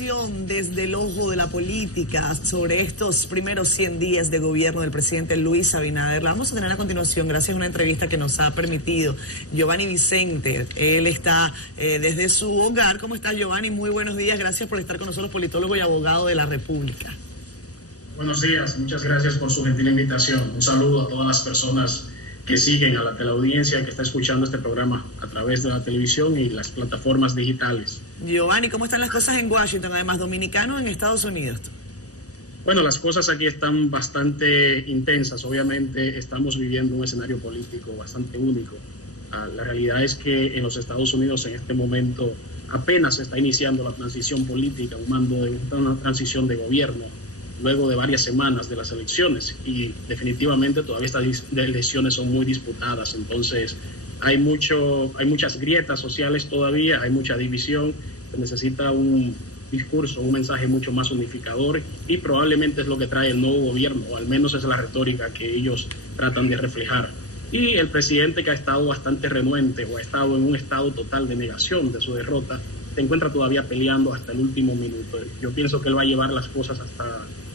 valoración desde el ojo de la política sobre estos primeros 100 días de gobierno del presidente Luis Abinader. La vamos a tener a continuación gracias a una entrevista que nos ha permitido Giovanni Vicente. Él está desde su hogar. ¿Cómo está, Giovanni? Muy buenos días. Gracias por estar con nosotros, politólogo y abogado de la República. Buenos días. Muchas gracias por su gentil invitación. Un saludo a todas las personas que siguen, a la audiencia que está escuchando este programa a través de la televisión y las plataformas digitales. Giovanni, ¿cómo están las cosas en Washington, además dominicano en Estados Unidos? Bueno, las cosas aquí están bastante intensas. Obviamente estamos viviendo un escenario político bastante único. La realidad es que en los Estados Unidos en este momento apenas se está iniciando la transición política, una transición de gobierno, luego de varias semanas de las elecciones, y definitivamente todavía estas elecciones son muy disputadas. Entonces hay muchas grietas sociales todavía, hay mucha división. Se necesita un discurso, un mensaje mucho más unificador, y probablemente es lo que trae el nuevo gobierno, o al menos es la retórica que ellos tratan de reflejar. Y el presidente, que ha estado bastante renuente o ha estado en un estado total de negación de su derrota, se encuentra todavía peleando hasta el último minuto. Yo pienso que él va a llevar las cosas hasta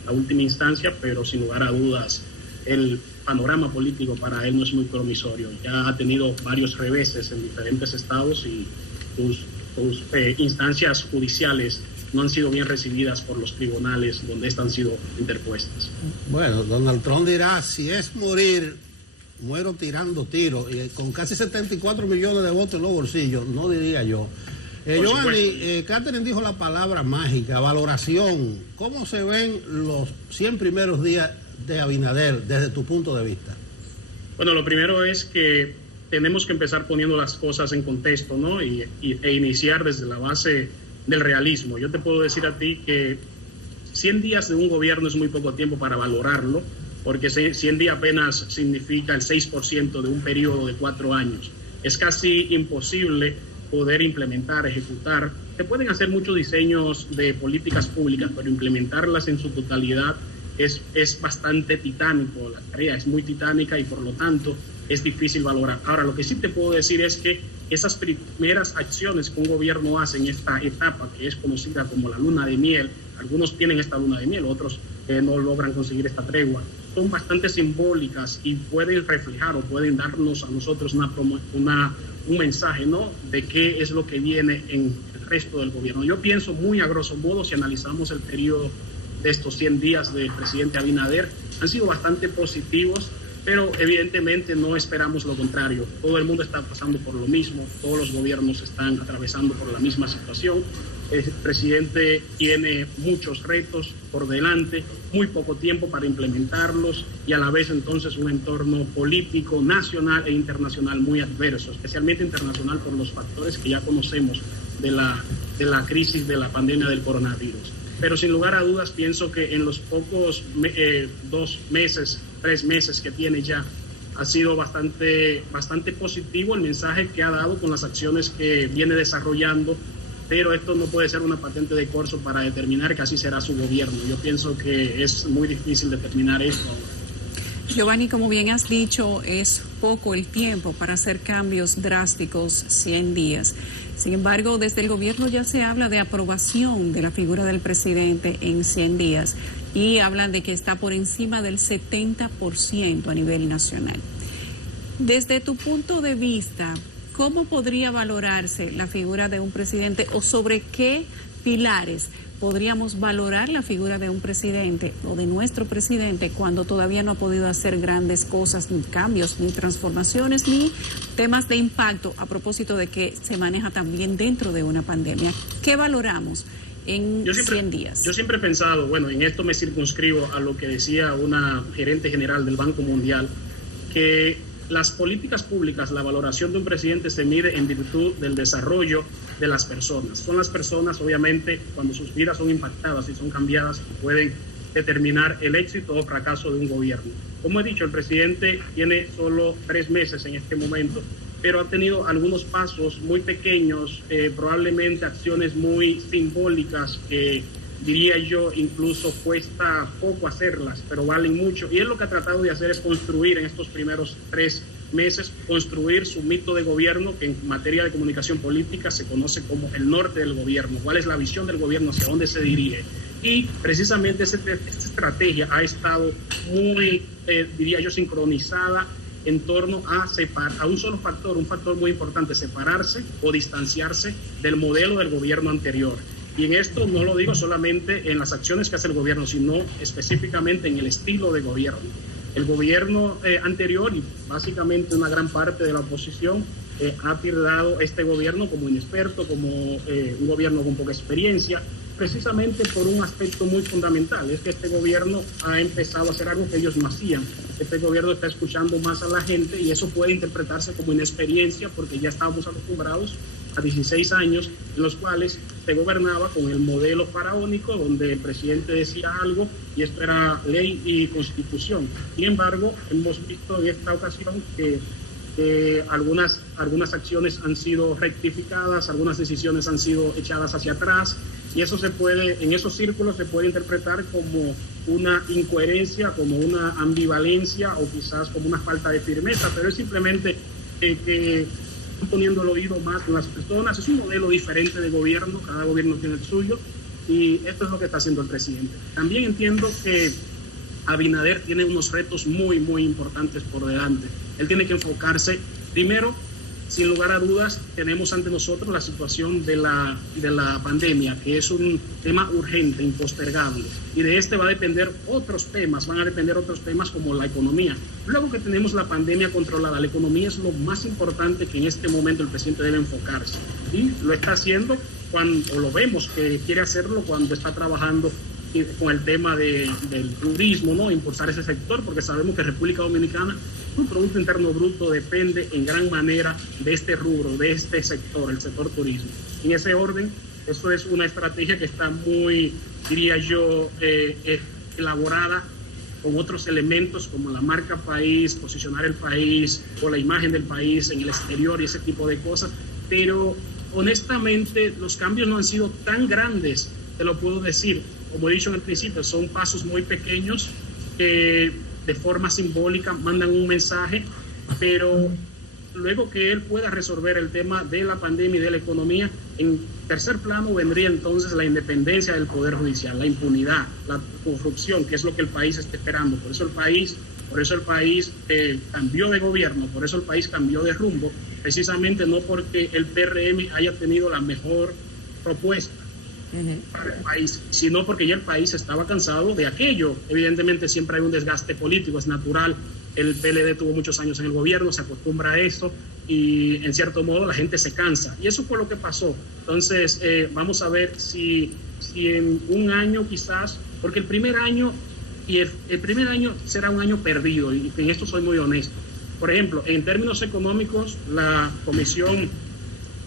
la última instancia, pero sin lugar a dudas el panorama político para él no es muy promisorio. Ya ha tenido varios reveses en diferentes estados y sus instancias judiciales no han sido bien recibidas por los tribunales donde estas han sido interpuestas. Bueno, Donald Trump dirá, si es morir, muero tirando tiros, y con casi 74 millones de votos en los bolsillos, no diría yo. Giovanni, Catherine dijo la palabra mágica, valoración. ¿Cómo se ven los 100 primeros días de Abinader desde tu punto de vista? Bueno, lo primero es que tenemos que empezar poniendo las cosas en contexto, ¿no? E iniciar desde la base del realismo. Yo te puedo decir a ti que 100 días de un gobierno es muy poco tiempo para valorarlo, porque 100 días apenas significa el 6% de un periodo de 4 años. Es casi imposible poder implementar, ejecutar. Se pueden hacer muchos diseños de políticas públicas, pero implementarlas en su totalidad es bastante titánico. La tarea es muy titánica y por lo tanto es difícil valorar. Ahora, lo que sí te puedo decir es que esas primeras acciones que un gobierno hace en esta etapa, que es conocida como la luna de miel, algunos tienen esta luna de miel, otros no logran conseguir esta tregua, son bastante simbólicas y pueden reflejar o pueden darnos a nosotros un mensaje, ¿no?, de qué es lo que viene en el resto del gobierno. Yo pienso muy a grosso modo, si analizamos el periodo de estos 100 días del presidente Abinader, han sido bastante positivos, pero evidentemente no esperamos lo contrario. Todo el mundo está pasando por lo mismo, todos los gobiernos están atravesando por la misma situación. El presidente tiene muchos retos por delante, muy poco tiempo para implementarlos, y a la vez entonces un entorno político nacional e internacional muy adverso, especialmente internacional por los factores que ya conocemos de la crisis de la pandemia del coronavirus. Pero sin lugar a dudas pienso que en los pocos 3 meses que tiene ya ha sido bastante positivo el mensaje que ha dado con las acciones que viene desarrollando, pero esto no puede ser una patente de corso para determinar que así será su gobierno. Yo pienso que es muy difícil determinar esto ahora. Giovanni, como bien has dicho, es poco el tiempo para hacer cambios drásticos, 100 días. Sin embargo, desde el gobierno ya se habla de aprobación de la figura del presidente en 100 días y hablan de que está por encima del 70% a nivel nacional. Desde tu punto de vista, ¿cómo podría valorarse la figura de un presidente o sobre qué pilares podríamos valorar la figura de un presidente o de nuestro presidente cuando todavía no ha podido hacer grandes cosas, ni cambios, ni transformaciones, ni temas de impacto, a propósito de que se maneja también dentro de una pandemia? ¿Qué valoramos en 100 días? Yo siempre he pensado, bueno, en esto me circunscribo a lo que decía una gerente general del Banco Mundial, que las políticas públicas, la valoración de un presidente se mide en virtud del desarrollo de las personas. Son las personas, obviamente, cuando sus vidas son impactadas y son cambiadas, que pueden determinar el éxito o fracaso de un gobierno. Como he dicho, el presidente tiene solo 3 meses en este momento, pero ha tenido algunos pasos muy pequeños, probablemente acciones muy simbólicas que, diría yo, incluso cuesta poco hacerlas, pero valen mucho. Y él lo que ha tratado de hacer es construir en estos primeros 3 meses construir su mito de gobierno, que en materia de comunicación política se conoce como el norte del gobierno, cuál es la visión del gobierno, hacia dónde se dirige. Y precisamente esta estrategia ha estado muy, diría yo, sincronizada en torno a un solo factor, un factor muy importante: separarse o distanciarse del modelo del gobierno anterior. Y en esto no lo digo solamente en las acciones que hace el gobierno, sino específicamente en el estilo de gobierno. El gobierno anterior, y básicamente una gran parte de la oposición, ha tildado este gobierno como inexperto, como un gobierno con poca experiencia, precisamente por un aspecto muy fundamental: es que este gobierno ha empezado a hacer algo que ellos no hacían. Este gobierno está escuchando más a la gente, y eso puede interpretarse como inexperiencia, porque ya estábamos acostumbrados a 16 años en los cuales se gobernaba con el modelo faraónico, donde el presidente decía algo y esto era ley y constitución. Sin embargo, hemos visto en esta ocasión que algunas acciones han sido rectificadas, algunas decisiones han sido echadas hacia atrás, y eso en esos círculos se puede interpretar como una incoherencia, como una ambivalencia, o quizás como una falta de firmeza, pero es simplemente que están poniendo el oído más con las personas. Es un modelo diferente de gobierno, cada gobierno tiene el suyo, y esto es lo que está haciendo el presidente. También entiendo que Abinader tiene unos retos muy, muy importantes por delante. Él tiene que enfocarse, primero, sin lugar a dudas, tenemos ante nosotros la situación de la pandemia, que es un tema urgente, impostergable, y de este van a depender otros temas como la economía. Luego que tenemos la pandemia controlada, la economía es lo más importante que en este momento el presidente debe enfocarse, y lo está haciendo o lo vemos que quiere hacerlo cuando está trabajando con el tema del turismo, ¿no? Impulsar ese sector, porque sabemos que República Dominicana, su Producto Interno Bruto depende en gran manera de este rubro, de este sector, el sector turismo. En ese orden, eso es una estrategia que está muy, diría yo, elaborada con otros elementos como la marca país, posicionar el país o la imagen del país en el exterior y ese tipo de cosas, pero honestamente los cambios no han sido tan grandes, te lo puedo decir. Como he dicho en el principio, son pasos muy pequeños que de forma simbólica mandan un mensaje, pero luego que él pueda resolver el tema de la pandemia y de la economía, en tercer plano vendría entonces la independencia del Poder Judicial, la impunidad, la corrupción, que es lo que el país está esperando. Por eso el país cambió de gobierno, por eso el país cambió de rumbo, precisamente no porque el PRM haya tenido la mejor propuesta para el país, sino porque ya el país estaba cansado de aquello. Evidentemente siempre hay un desgaste político, es natural. El PLD tuvo muchos años en el gobierno, se acostumbra a eso y en cierto modo la gente se cansa. Y eso fue lo que pasó. Entonces vamos a ver si en un año quizás, porque el primer año será un año perdido, y en esto soy muy honesto. Por ejemplo, en términos económicos, la Comisión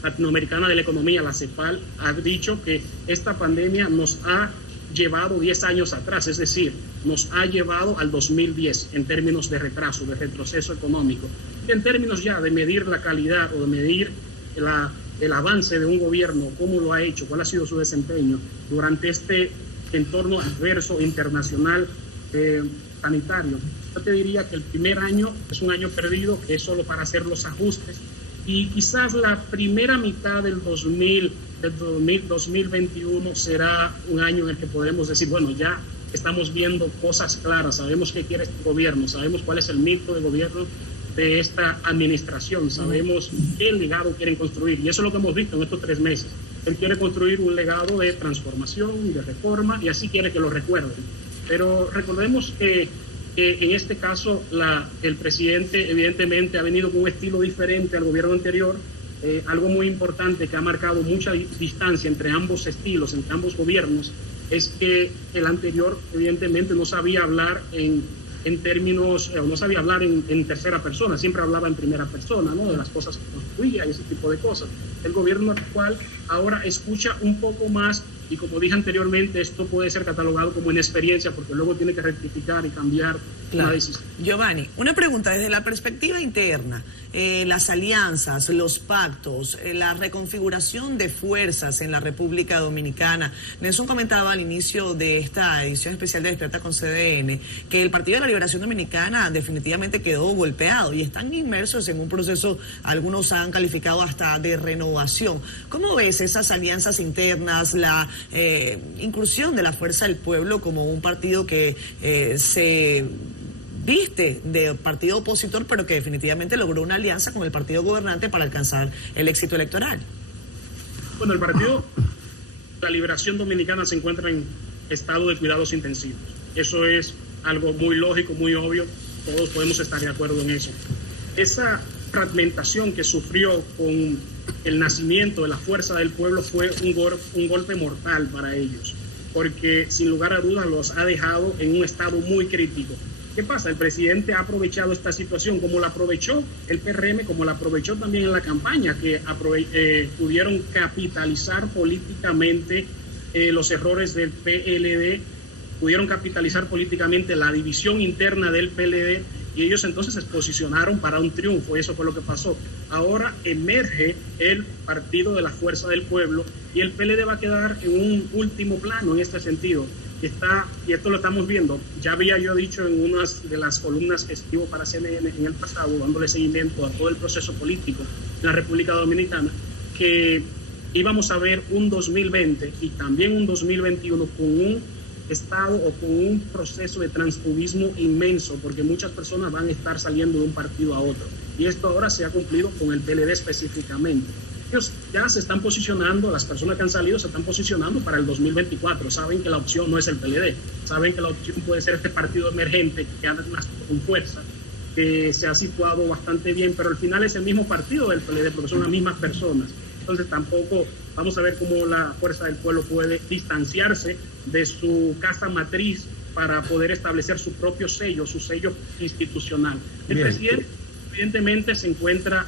Latinoamericana de la Economía, la CEPAL, ha dicho que esta pandemia nos ha llevado 10 años atrás, es decir, nos ha llevado al 2010 en términos de retraso, de retroceso económico. Y en términos ya de medir la calidad o de medir el avance de un gobierno, cómo lo ha hecho, cuál ha sido su desempeño durante este entorno adverso internacional sanitario. Yo te diría que el primer año es un año perdido, que es solo para hacer los ajustes, y quizás la primera mitad del 2021 será un año en el que podremos decir, bueno, ya estamos viendo cosas claras, sabemos qué quiere este gobierno, sabemos cuál es el mito de gobierno de esta administración, sabemos qué legado quieren construir, y eso es lo que hemos visto en estos 3 meses. Él quiere construir un legado de transformación, de reforma, y así quiere que lo recuerden. Pero recordemos que en este caso el presidente evidentemente ha venido con un estilo diferente al gobierno anterior. Algo muy importante que ha marcado mucha distancia entre ambos estilos, entre ambos gobiernos, es que el anterior evidentemente no sabía hablar en términos, no sabía hablar en tercera persona, siempre hablaba en primera persona, ¿no? De las cosas que construía y ese tipo de cosas. El gobierno actual ahora escucha un poco más y como dije anteriormente, esto puede ser catalogado como inexperiencia porque luego tiene que rectificar y cambiar la decisión. Giovanni, una pregunta desde la perspectiva interna, las alianzas, los pactos, la reconfiguración de fuerzas en la República Dominicana. Nelson comentaba al inicio de esta edición especial de Despierta con CDN que el Partido de la Liberación Dominicana definitivamente quedó golpeado y están inmersos en un proceso, algunos han calificado hasta de renovación. ¿Cómo ves esas alianzas internas, la inclusión de la Fuerza del Pueblo como un partido que se viste de partido opositor, pero que definitivamente logró una alianza con el partido gobernante para alcanzar el éxito electoral? Bueno, el Partido La Liberación Dominicana se encuentra en estado de cuidados intensivos. Eso es algo muy lógico, muy obvio, todos podemos estar de acuerdo en eso. Esa fragmentación que sufrió con el nacimiento de la Fuerza del Pueblo fue un golpe mortal para ellos, porque sin lugar a dudas los ha dejado en un estado muy crítico. ¿Qué pasa? El presidente ha aprovechado esta situación, como la aprovechó el PRM, como la aprovechó también en la campaña, que pudieron capitalizar políticamente los errores del PLD, pudieron capitalizar políticamente la división interna del PLD, y ellos entonces se posicionaron para un triunfo, y eso fue lo que pasó. Ahora emerge el Partido de la Fuerza del Pueblo, y el PLD va a quedar en un último plano en este sentido. Y esto lo estamos viendo. Ya había yo dicho en una de las columnas que escribo para CNN en el pasado, dándole seguimiento a todo el proceso político en la República Dominicana, que íbamos a ver un 2020 y también un 2021 con un estado o con un proceso de transfugismo inmenso, porque muchas personas van a estar saliendo de un partido a otro. Y esto ahora se ha cumplido con el PLD específicamente. Ellos ya se están posicionando, las personas que han salido se están posicionando para el 2024. Saben que la opción no es el PLD, saben que la opción puede ser este partido emergente que anda con fuerza, que se ha situado bastante bien, pero al final es el mismo partido del PLD porque son las mismas personas. Entonces tampoco vamos a ver cómo la Fuerza del Pueblo puede distanciarse de su casa matriz para poder establecer su propio sello, su sello institucional. El presidente evidentemente se encuentra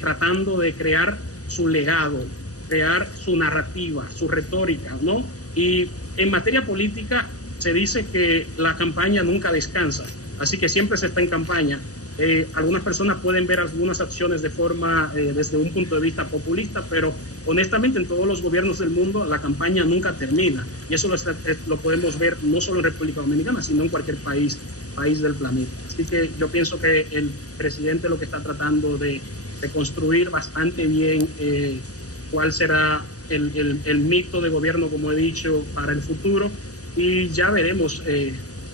tratando de crear su legado, crear su narrativa, su retórica, ¿no? Y en materia política se dice que la campaña nunca descansa, así que siempre se está en campaña. Algunas personas pueden ver algunas acciones de forma, desde un punto de vista populista, pero honestamente en todos los gobiernos del mundo la campaña nunca termina, y eso lo podemos ver no solo en República Dominicana, sino en cualquier país del planeta. Así que yo pienso que el presidente lo que está tratando de construir bastante bien cuál será el mito de gobierno, como he dicho, para el futuro, y ya veremos.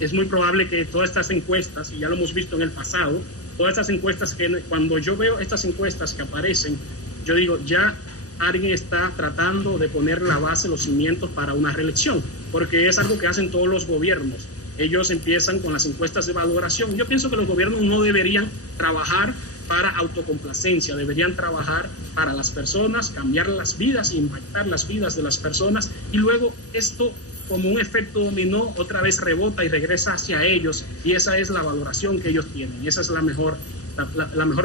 Es muy probable que todas estas encuestas, y ya lo hemos visto en el pasado, todas estas encuestas, cuando yo veo estas encuestas que aparecen, yo digo, ya alguien está tratando de poner la base, los cimientos para una reelección, porque es algo que hacen todos los gobiernos. Ellos empiezan con las encuestas de valoración. Yo pienso que los gobiernos no deberían trabajar para autocomplacencia, deberían trabajar para las personas, cambiar las vidas, impactar las vidas de las personas, y luego esto, como un efecto dominó, otra vez rebota y regresa hacia ellos, y esa es la valoración que ellos tienen, y esa es la mejor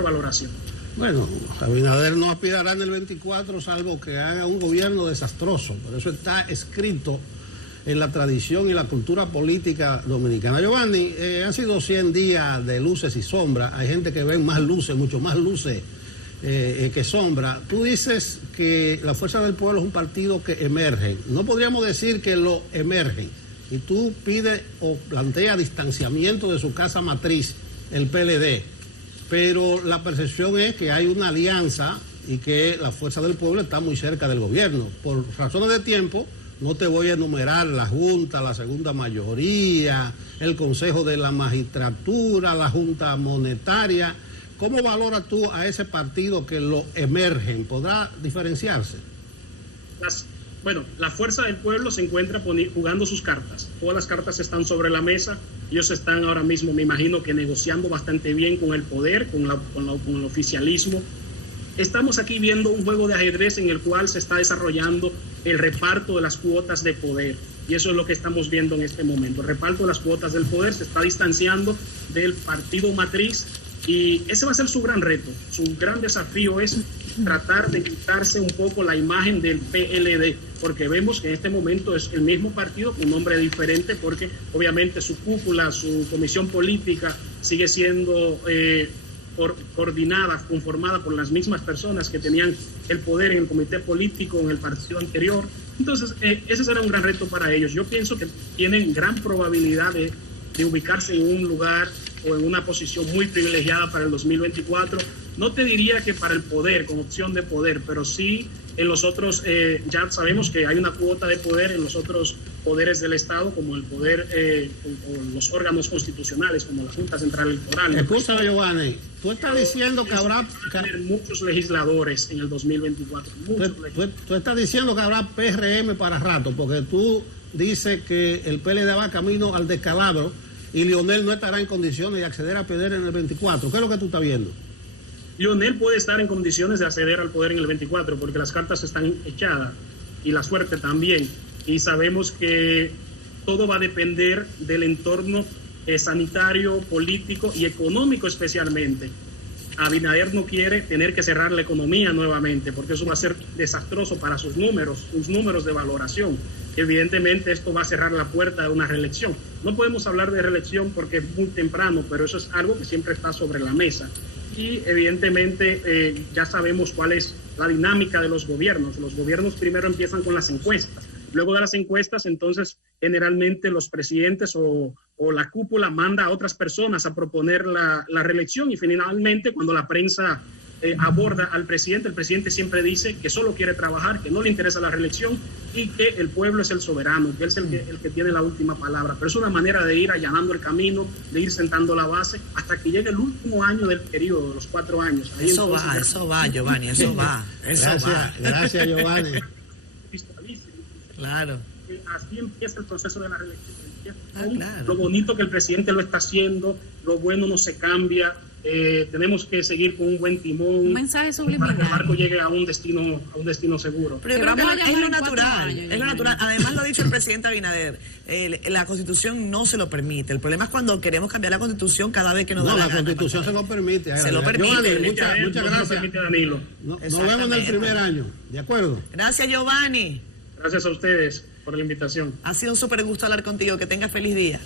valoración. Bueno, Abinader no aspirará en el 24 salvo que haga un gobierno desastroso, por eso está escrito en la tradición y la cultura política dominicana. Giovanni, han sido 100 días de luces y sombras, hay gente que ve más luces, mucho más luces que sombra. Tú dices que la Fuerza del Pueblo es un partido que emerge. No podríamos decir que lo emergen. Y tú pides o planteas distanciamiento de su casa matriz, el PLD. Pero la percepción es que hay una alianza y que la Fuerza del Pueblo está muy cerca del gobierno. Por razones de tiempo, no te voy a enumerar la Junta, la segunda mayoría, el Consejo de la Magistratura, la Junta Monetaria. ¿Cómo valoras tú a ese partido que lo emergen? ¿Podrá diferenciarse? La Fuerza del Pueblo se encuentra jugando sus cartas. Todas las cartas están sobre la mesa. Ellos están ahora mismo, me imagino, que negociando bastante bien con el poder, con el oficialismo. Estamos aquí viendo un juego de ajedrez en el cual se está desarrollando el reparto de las cuotas de poder. Y eso es lo que estamos viendo en este momento. El reparto de las cuotas del poder se está distanciando del partido matriz, Y ese va a ser su gran reto, su gran desafío es tratar de quitarse un poco la imagen del PLD, porque vemos que en este momento es el mismo partido con nombre diferente, porque obviamente su cúpula, su comisión política sigue siendo coordinada, conformada por las mismas personas que tenían el poder en el comité político en el partido anterior. Entonces, ese será un gran reto para ellos. Yo pienso que tienen gran probabilidad de ubicarse en un lugar o en una posición muy privilegiada para el 2024. No te diría que para el poder, con opción de poder, pero sí en los otros, ya sabemos que hay una cuota de poder en los otros poderes del Estado, como el poder, o los órganos constitucionales, como la Junta Central Electoral. Escúchame, Giovanni, tú estás diciendo que habrá muchos legisladores en el 2024. Tú estás diciendo que habrá PRM para rato, porque tú dices que el PLD va camino al descalabro y Leonel no estará en condiciones de acceder a poder en el 24. ¿Qué es lo que tú estás viendo? Leonel puede estar en condiciones de acceder al poder en el 24 porque las cartas están echadas y la suerte también. Y sabemos que todo va a depender del entorno sanitario, político y económico especialmente. Abinader no quiere tener que cerrar la economía nuevamente porque eso va a ser desastroso para sus números de valoración. Evidentemente esto va a cerrar la puerta de una reelección. No podemos hablar de reelección porque es muy temprano, pero eso es algo que siempre está sobre la mesa. Y evidentemente ya sabemos cuál es la dinámica de los gobiernos. Los gobiernos primero empiezan con las encuestas. Luego de las encuestas, entonces, generalmente los presidentes o la cúpula manda a otras personas a proponer la reelección y finalmente cuando la prensa aborda al presidente, el presidente siempre dice que solo quiere trabajar, que no le interesa la reelección y que el pueblo es el soberano, que es el que tiene la última palabra. Pero es una manera de ir allanando el camino, de ir sentando la base hasta que llegue el último año del periodo, de los 4 años. Ahí eso va, Giovanni, eso va. Gracias, Giovanni. Claro. Así empieza el proceso de la reelección. Claro. Lo bonito que el presidente lo está haciendo, lo bueno no se cambia. Tenemos que seguir con un buen timón. Un mensaje subliminal. Para que el barco llegue a un destino seguro. Pero yo creo que es lo natural. Es lo natural. Además lo ha dicho el presidente Abinader. La Constitución no se lo permite. El problema es cuando queremos cambiar la Constitución cada vez que nos da la gana. La Constitución se lo permite. Se lo permite. Giovanni, muchas gracias. Permite, Danilo. Nos vemos en el primer año. ¿De acuerdo? Gracias, Giovanni. Gracias a ustedes por la invitación. Ha sido un súper gusto hablar contigo. Que tengas feliz día.